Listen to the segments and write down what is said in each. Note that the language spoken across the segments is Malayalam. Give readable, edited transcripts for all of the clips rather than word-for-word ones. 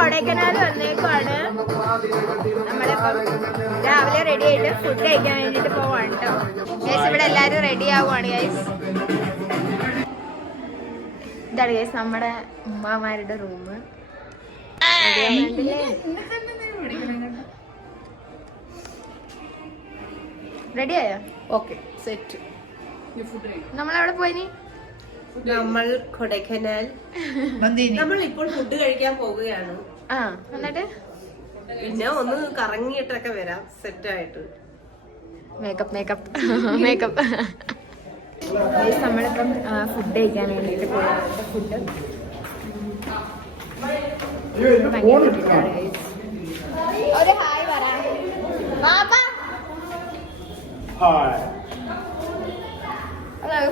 കൊടൈക്കനാൽ വന്നേക്കുവാണ്. നമ്മളിപ്പം രാവിലെ റെഡി ആയിട്ട് ഫുഡ് കഴിക്കാൻ വേണ്ടിട്ട് പോവാണ് കേട്ടോ ഗൈസ്. ഇവിടെ എല്ലാരും റെഡി ആവുകയാണ് ഗൈസ്. ഇതാണ് ഗൈസ് നമ്മുടെ ഉമ്മമാരുടെ റൂം. റെഡിയായോ? Okay set. നമ്മളെവിടെ പോയിനി? നമ്മൾ കൊടൈക്കനാൽ. നമ്മൾ ഇപ്പോൾ ഫുഡ് കഴിക്കാൻ പോവുകയാണ്. ആ എന്നിട്ട് പിന്നെ ഒന്ന് കറങ്ങിയിട്ടൊക്കെ വരാം സെറ്റായിട്ട്. മേക്കപ്പ് നമ്മളിപ്പം ഫുഡ് കഴിക്കാൻ വേണ്ടിട്ട് പോകാം. ഫുഡ് ഒരു ഹായ് പറയാം.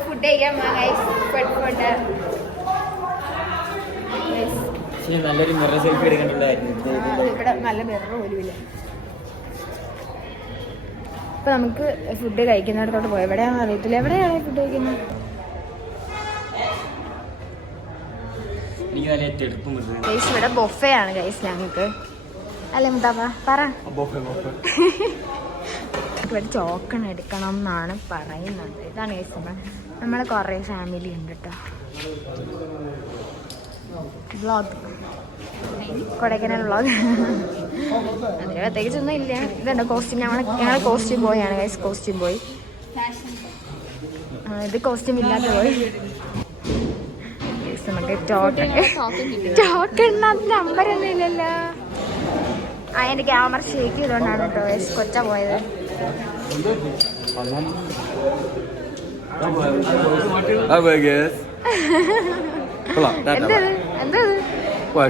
ഫുഡ് കഴിക്കാൻ നല്ലൊരു മിറർ സെൽഫി എടുക്കണ്ടായിരുന്നു. ഇവിടെ നല്ല മിറർ പോലും ഇല്ല. അപ്പൊ നമുക്ക് ഫുഡ് കഴിക്കുന്നിടത്തോട്ട് പോയി. എവിടെയാണെന്ന് അറിയത്തില്ല. എവിടെയാണ് ഫുഡ് കഴിക്കുന്നത്? ഗൈസ് ഇവിടെ ബൊഫേ ആണ് ഗൈസ് ഞങ്ങൾക്ക്. അല്ലേ മുത്താപ്പ പറ. ഇവിടെ ചോക്കൺ എടുക്കണം എന്നാണ് പറയുന്നത്. ഇതാണ് ഗൈസ് നമ്മളെ കുറേ ഫാമിലി ഉണ്ട് കേട്ടോ. Vlog Kodaikanal vlog. അതിന് പ്രത്യേകിച്ചൊന്നും ഇല്ല. ഇതുണ്ട് കോസ്റ്റ്യൂം. ഞങ്ങൾ കോസ്റ്റ്യൂം ബോയ് ആണ് ഗൈസ്. Costume boy. ഇത് കോസ്റ്റ്യൂം ഇല്ലാത്ത പോയി. നമുക്ക് ടോക്കണിനകത്ത് നമ്പരൊന്നും ഇല്ലല്ലോ. ആ എൻ്റെ ക്യാമറ ഷേക്ക് ചെയ്തുകൊണ്ടാണ് കേട്ടോ ഗൈസ് കൊച്ച പോയത്.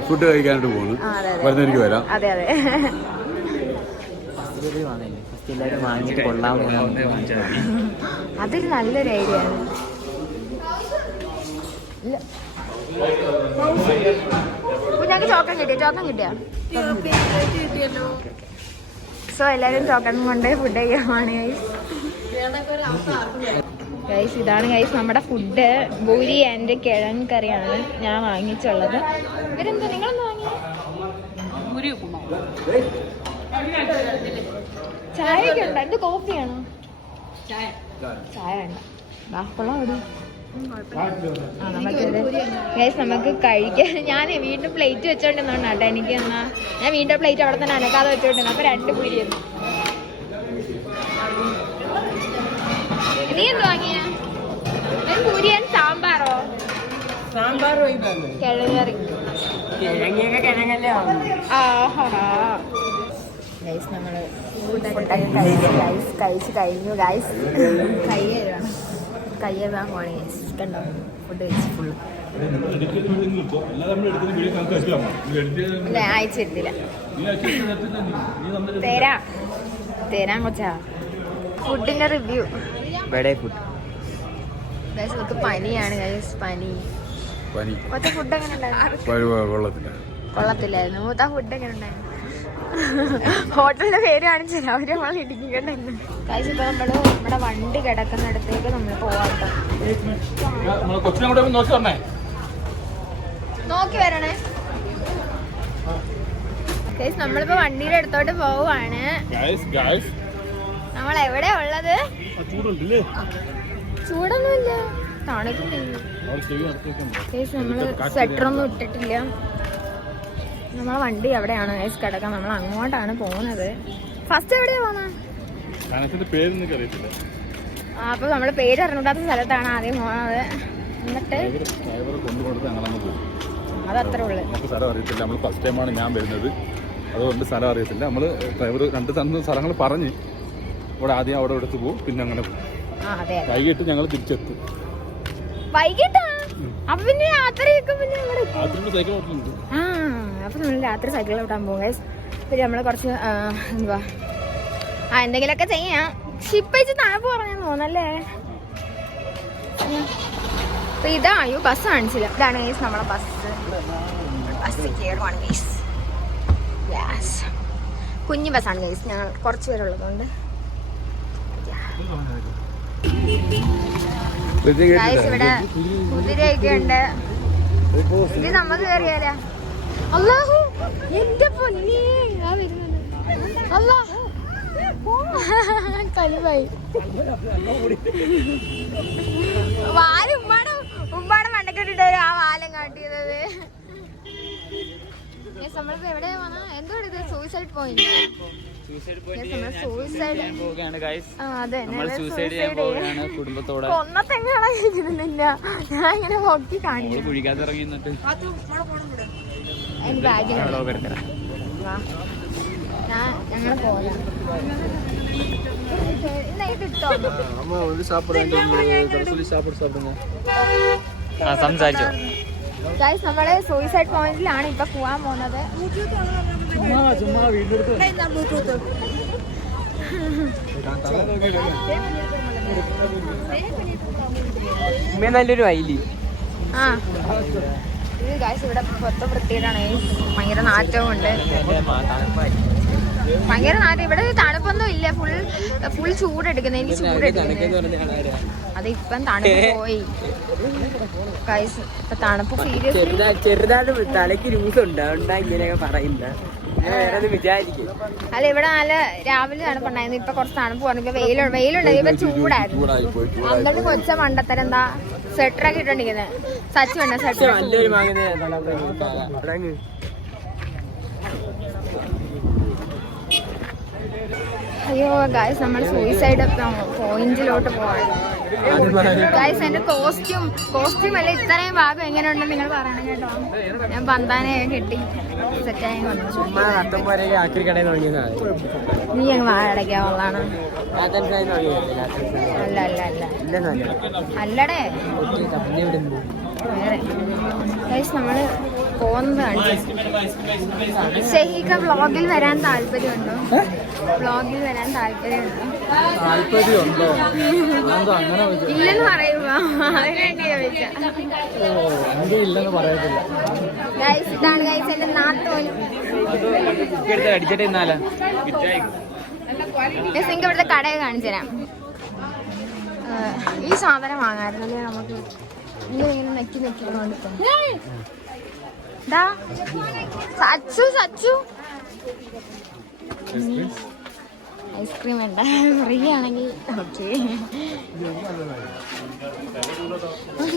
ഫുഡ് കഴിക്കാനായിട്ട് പോകുന്നു. വരുന്നെനിക്ക് വരാം. അതെ അതെ. അതൊരു നല്ലൊരു ഐഡിയ ആണ്. കുഞ്ഞാക്ക് ചോക്കൻ കിട്ടിയോ? സോ എല്ലാരും ചോക്കൻ കൊണ്ട് ഫുഡ് കഴിക്കാനാണ് ഗൈസ്. ഇതാണ് ഗൈസ് നമ്മുടെ ഫുഡ്. പൂരി ആൻഡ് കിഴങ്ങ് കറിയാണ് ഞാൻ വാങ്ങിച്ചുള്ളത്. ഇവരെന്താ നിങ്ങളെന്താ വാങ്ങിയത്? ചായ ഒക്കെ ഉണ്ടോ? എന്ത് കോഫിയാണോ? ചായ വേണ്ട. കൊള്ളാം. നമുക്ക് കഴിക്കാൻ. ഞാൻ വീണ്ടും പ്ലേറ്റ് വെച്ചോണ്ടിരുന്നോണ്ട് കേട്ടോ എനിക്ക്. എന്നാ ഞാൻ വീണ്ടും പ്ലേറ്റ് അവിടെ തന്നെ അനക്കാതെ വെച്ചോണ്ടിരുന്നു. അപ്പൊ 2 പൂരിയായിരുന്നു. നീ എന്ത് വാങ്ങിയ? പൂരിയാൻ സാമ്പാറോ? കിഴങ്ങ് കറി. ഗൈസ് നമ്മള് കഴിച്ച് കഴിഞ്ഞു ഗൈസ്. കയ്യേറാൻ പോണേ ഗൈസ്. കണ്ടോ ഫുഡ് കഴിച്ച് ഫുള്ള് അയച്ചിരുന്നില്ല. തരാൻ കൊച്ചാ. ഫുഡിന്റെ റിവ്യൂ. നമുക്ക് പനിയാണ് ഗൈസ്. പനി. ഫുഡ് എങ്ങനെ ഉണ്ടായിരുന്നു? കൊള്ളത്തില്ലായിരുന്നു. മൂത്ത ഫുഡ് എങ്ങനെ ഉണ്ടായിരുന്നു? ഹോട്ടലിന്റെ പേര് കാണിച്ചാൽ അവര് നമ്മൾ ഇടിക്കണ്ടായിരുന്നു ഗൈസ്. ഇപ്പൊ നമ്മള് നമ്മുടെ വണ്ടി കിടക്കുന്നിടത്തേക്ക് നമ്മൾ പോവാട്ടോ. നോക്കി വരണേ ഗൈസ്. നമ്മളിപ്പോ വണ്ടിയുടെ അടുത്തോട്ട് പോവാണ്. നമ്മൾ എവിടെയാ ഉള്ളത്? ചൂടൊന്നുമില്ല, തണുക്കുന്നില്ല ഗൈസ്. നമ്മള് സ്വെറ്ററൊന്നും ഇട്ടിട്ടില്ല. നമ്മളെ വണ്ടി എവിടെയാണ് ഗൈസ് കിടക്കാൻ? നമ്മൾ അങ്ങോട്ടാണ് പോകുന്നത്. ഫസ്റ്റ് എവിടെയാ പോകുന്നത്? അപ്പൊ നമ്മള് പേര് അറിഞ്ഞൂടാത്ത സ്ഥലത്താണ് ആദ്യം പോകുന്നത്. എന്നിട്ട് അതത്രേ ഉള്ളു. സ്ഥലം അറിയത്തില്ല. നമ്മൾ ഫസ്റ്റ് ടൈമാണ് ഞാൻ വരുന്നത്, അതുകൊണ്ട് സ്ഥലം അറിയത്തില്ല. നമ്മള് ഡ്രൈവർ 2 സ്ഥലങ്ങൾ പറഞ്ഞ് ഇവിടെ ആദ്യം അവിടെ എടുത്ത് പോകും, പിന്നെ അങ്ങനെ പോകും. വൈകിട്ട് ഞങ്ങൾ തിരിച്ചെത്തും. വൈകിട്ടാ? അപ്പൊ പിന്നെ രാത്രിയൊക്കെ സൈക്കിൾ ഓട്ടുന്നുണ്ട്. അപ്പൊ നമ്മൾ രാത്രി സൈക്കിൾ ഓട്ടാൻ പോകും ഗൈസ്. പിന്നെ നമ്മള് കുറച്ച് എന്തുവാ എന്തെങ്കിലുമൊക്കെ ചെയ്യാം. ഷിപ്പഴിച്ച് തണുപ്പ് പറഞ്ഞെന്ന് തോന്നല്ലേ. അപ്പൊ ഇതായോ ബസ് കാണിച്ചില്ല. ഇതാണ് ഗൈസ് നമ്മളെ ബസ് കയറുവാണ് ഗൈസ്. കുഞ്ഞു ബസ്സാണ് ഗൈസ്. ഞങ്ങൾ കുറച്ച് പേരുള്ളതുകൊണ്ട് ഇവിടെ കുതിരയൊക്കെ ഉണ്ട്. ഇത് നമുക്ക് കയറിയാലോ? അല്ലാഹു എന്റെ പൊന്നേ ആ വരുന്നത് അല്ല കലിവായി വാല് ഉമ്മാടെ മണ്ടക്കെട്ടിട്ട് ആ വാലം കാട്ടിയത്. നമ്മളിപ്പോ എവിടെയാ വന്നാ എന്തോ ഇത് സൂയിസൈഡ് പോയിന്റ്. കുടുംബത്തോടെ കൊന്നത്തെങ്ങാണില്ല ഞാൻ ഇങ്ങനെ നോക്കി കാണിച്ചു. കുഴിക്കാത്തിറങ്ങി ഞങ്ങള് പോരാ സംസാരിച്ചോ. ഗൈസ് നമ്മള് സൂയിസൈഡ് പോയിന്റിലാണ് ഇപ്പൊ പോവാൻ പോകുന്നത്. നല്ലൊരു വൈലി. ആ ഇത് ഗൈസ് ഇവിടെ മൊത്തം വൃത്തിയിട്ടാണ്. ഭയങ്കര നാറ്റവും ഉണ്ട്. ഭയങ്കര നാറ്റം. ഇവിടെ തണുപ്പൊന്നും ഇല്ല. ഫുൾ ചൂടെടുക്കുന്നത്. എനിക്ക് ചൂടെടുക്കുന്നത്. അതിപ്പം തണുപ്പ് പോയി ഗൈസ്. ഇപ്പൊ തണുപ്പ് സീരിയസ് ചെറുതായിട്ട് തലക്ക് ജ്യൂസ് ഉണ്ട്. ഇങ്ങനെയൊക്കെ പറയുന്ന വിചാരിക്കും. അല്ല ഇവിടെ നല്ല രാവിലെ തണുപ്പുണ്ടായിരുന്നു. ഇപ്പൊ കുറച്ച് തണുപ്പ് പറഞ്ഞു. വെയിലുണ്ടായി. ഇപ്പൊ ചൂടായിരുന്നു. എന്നിട്ട് കൊച്ച മണ്ടത്തരം എന്താ സ്വെറ്ററൊക്കെ ഇട്ടോണ്ടിരിക്കുന്നത്. സച്ച് വേണ്ട സ്വെറ്റർ. അയ്യോ ഗൈസ് നമ്മൾ സൂയിസൈഡ് പോയിന്റിലോട്ട് പോവാണ്. ഗൈസ് എന്റെ കോസ്റ്റ്യൂം അല്ല ഇത്രയും ഭാഗം എങ്ങനെയുണ്ടെന്ന് നിങ്ങൾ പറയണം കേട്ടോ. ഞാൻ പന്താനെ കെട്ടി സെറ്റായി വന്നു. നീ അങ്ങ് വാടകയ്ക്കാവുള്ളതാണ്. അല്ലടേ വേറെ ഗൈസ് നമ്മള് പോകുന്നതാണ്. ഷെഹീക്ക വ്ളോഗിൽ വരാൻ താല്പര്യമുണ്ടോ? വ്ളോഗിൽ വരാൻ താല്പര്യമുണ്ടോ? ഇല്ലെന്ന് പറയുമ്പോ അതിനുവേണ്ടി ചോദിച്ചാ. ഗൈസ് ഇതാണ് ഗൈസ് എന്റെ നാത്തോലും. നിങ്ങൾക്ക് ഇവിടുത്തെ കടയൊക്കെ കാണിച്ചു തരാം. ഈ സാധനം വാങ്ങാറുണ്ടല്ലേ നമുക്ക്. ഇങ്ങനെ നെക്കി സച്ചു ഐസ്ക്രീം വേണ്ട. ഫ്രീ ആണെങ്കിൽ ഓക്കെ.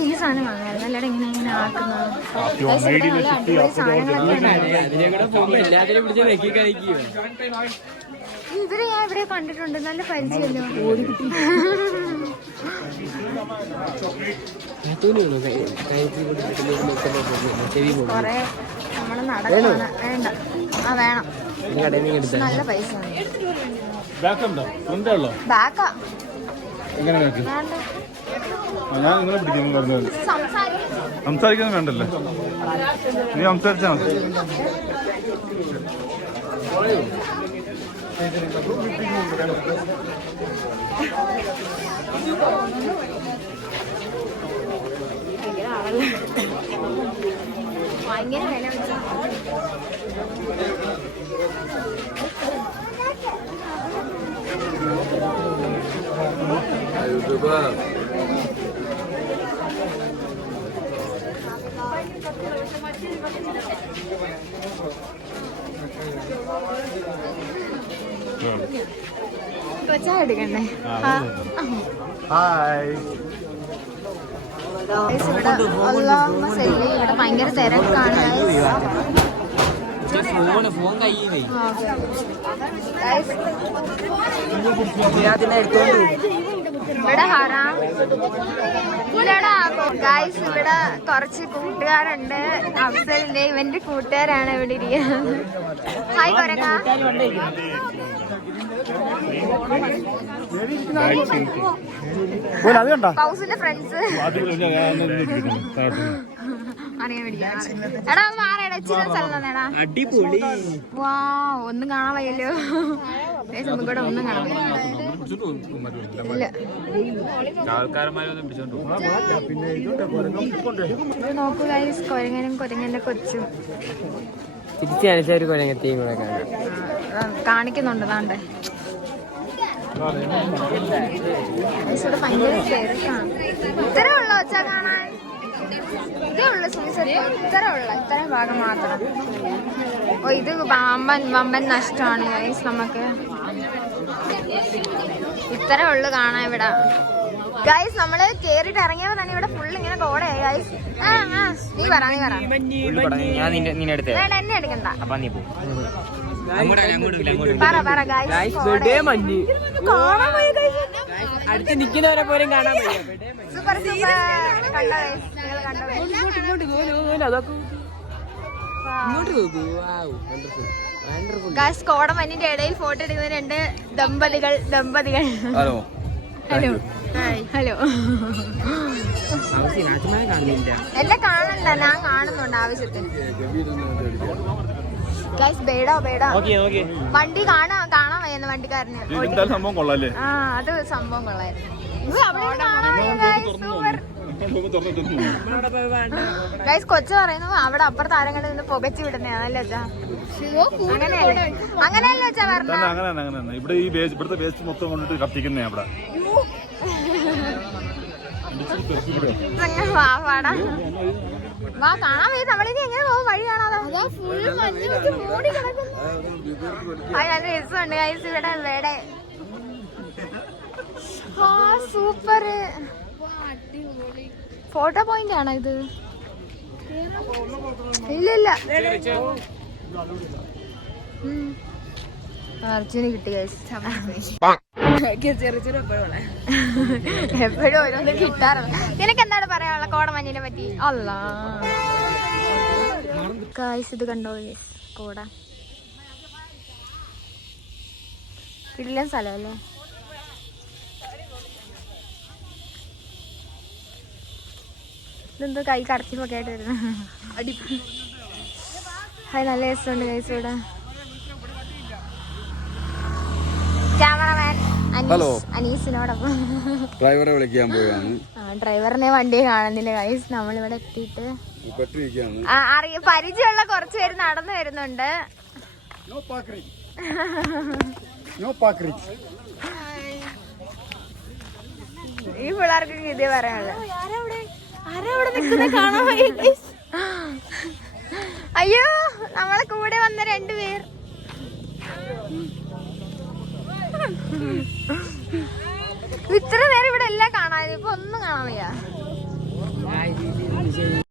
ഈ സാധനം വാങ്ങാറുണ്ട്. അല്ലാതെ ഇങ്ങനെ ആക്കുന്നത്. നല്ല അടിപൊളി സാധനങ്ങളൊക്കെ. ഇവരെ ഞാൻ ഇവിടെ കണ്ടിട്ടുണ്ട്. നല്ല പരിചയമല്ലോ. കൊറേ നമ്മള് നടക്കണം. വേണ്ട ആ വേണം. നല്ല പൈസ ബാക്കാ. സംസാരിക്കാൻ വേണ്ടല്ലേ. നീ സംസാരിച്ചാ മതി. ഭയങ്കര വില വെച്ചാ ചായ എടുക്കണ്ടേ? ഇവിടെ ഭയങ്കര തിരക്കാണ്. ഇവിടെ ഹറാം ഇല്ലടാ ഗൈസ്. ഇവിടെ കുറച്ച് കൂട്ടുകാരുണ്ട്. അഫ്സലിന്റെ ഇവന്റെ കൂട്ടുകാരാണ് ഇവിടെ ഇരിക്കുന്നത്. ഹായ് കൊരങ്ങ. പൗസിന്റെ ഫ്രണ്ട്സ് അറിയാൻ പിടിക്കാം. എടാ ഒന്ന് മാറേടാ. ഇച്ചിരി സ്ഥലം തന്നെടാ. വാ ഒന്നും കാണാൻ വയ്യല്ലോ. ഒന്നും കൂടെ ഒന്നും കാണാൻ വയ്യ. നോക്കൂ ഗൈസ്. കൊരങ്ങനും കൊരങ്ങന്റെ കൊച്ചും കാണിക്കുന്നുണ്ട്. താണ്ടെ ഇവിടെ ഭയങ്കര തിരക്കാണ്. ഇത്ര ഉള്ള വെച്ചാ കാണാൻ. ഇതേ ഉള്ളു സൂയിസൈഡ്. ഇത്രയും ഭാഗം മാത്രം. ഓ ഇത് വമ്പൻ നഷ്ടമാണ് ഗൈസ് നമുക്ക്. ഇത്രേ ഉള്ളു കാണാൻ ഇവിടെ. ഗൈസ് നമ്മള് കേറിട്ട് ഇറങ്ങിയപ്പോ തന്നെ ഇവിടെ ഫുള്ള് ഇങ്ങനെ കോടയായി ഗൈസ്. നീ പറ വേണ്ട, എന്നെ എടുക്കണ്ട. പറ ഗൈസ്. അടുത്ത് നിൽക്കുന്നവരെ പോലും കാണാൻ സൂപ്പർ സൂപ്പർ. കണ്ടോ ഗൈസ്, നിങ്ങൾ കണ്ടോ ഗൈസ്? കോടമഞ്ഞിന്റെ ഇടയിൽ ഫോട്ടോ എടുക്കുന്ന രണ്ട് ദമ്പതികൾ. Hello hello hello. എന്നെ കാണണ്ട, ഞാൻ കാണുന്നുണ്ട് ആവശ്യത്തിന്. ഗൈസ് ബേഡോ വണ്ടി കാണാൻ വയ്യുന്ന വണ്ടിക്കാരന്. സംഭവം കൊള്ളാല്ലേ? ആ അത് സംഭവം കൊള്ളായിരുന്നു. ഗൈസ് കൊച്ചു പറയുന്നു അവിടെ അപ്പുറത്ത് ആരെങ്കിലും നിന്ന് പുകച്ചു വിടുന്നതാണല്ലോ അച്ഛാ. അങ്ങനെയല്ലേ അച്ഛാ പറഞ്ഞ? അങ്ങനെ ഇവിടെ ഈ ഇവിടുത്തെ വേസ്റ്റ് മൊത്തം കൊണ്ടിട്ട് കത്തിക്കുന്നേ അവിടെ. വാ കാണാൻ വയ്യ. നമ്മളിനി എങ്ങനെ പോകും? വഴി കാണാതെ മൂടി കിടക്കുന്നു. നല്ല രസമുണ്ട് ഗൈസ് ഇവിടെ. സൂപ്പർ ഫോട്ടോ പോയിന്റ് ആണോ ഇത്? ഇല്ല അർജുന് കിട്ടി ഗൈസ്. എപ്പോഴും ഓരോന്നും കിട്ടാറുണ്ട്. നിനക്ക് എന്താണ് പറയാനുള്ള കോടമഞ്ഞിനെ പറ്റി? അല്ലാ ഗൈസ് ഇത് കണ്ടോ ഗൈസ്, കോട കിടിലൻ സ്ഥലമല്ലേ. ഇതെന്തോ കൈ കടത്തിപ്പൊക്കെ ആയിട്ട് വരുന്നു. അത് നല്ല രസമുണ്ട് ഗൈസ് ഇവിടെ. ക്യാമറമാൻ അനീസിനോടൊപ്പം ഡ്രൈവറെ വിളിക്കാൻ പോവുകയാണ്. ഡ്രൈവറിനെ വണ്ടി കാണുന്നില്ല ഗൈസ്. നമ്മളിവിടെ എത്തിയിട്ട് പരിചയമുള്ള കുറച്ച് പേര് നടന്നു വരുന്നുണ്ട്. ഈ പിള്ളേർക്ക് ഇതേ പറയാനുള്ളത്. അയ്യോ നമ്മളെ കൂടെ വന്ന 2 പേർ. ഇത്ര നേരം ഇവിടെ എല്ലാം കാണാൻ, ഇപ്പൊ ഒന്നും കാണാൻ വയ്യ.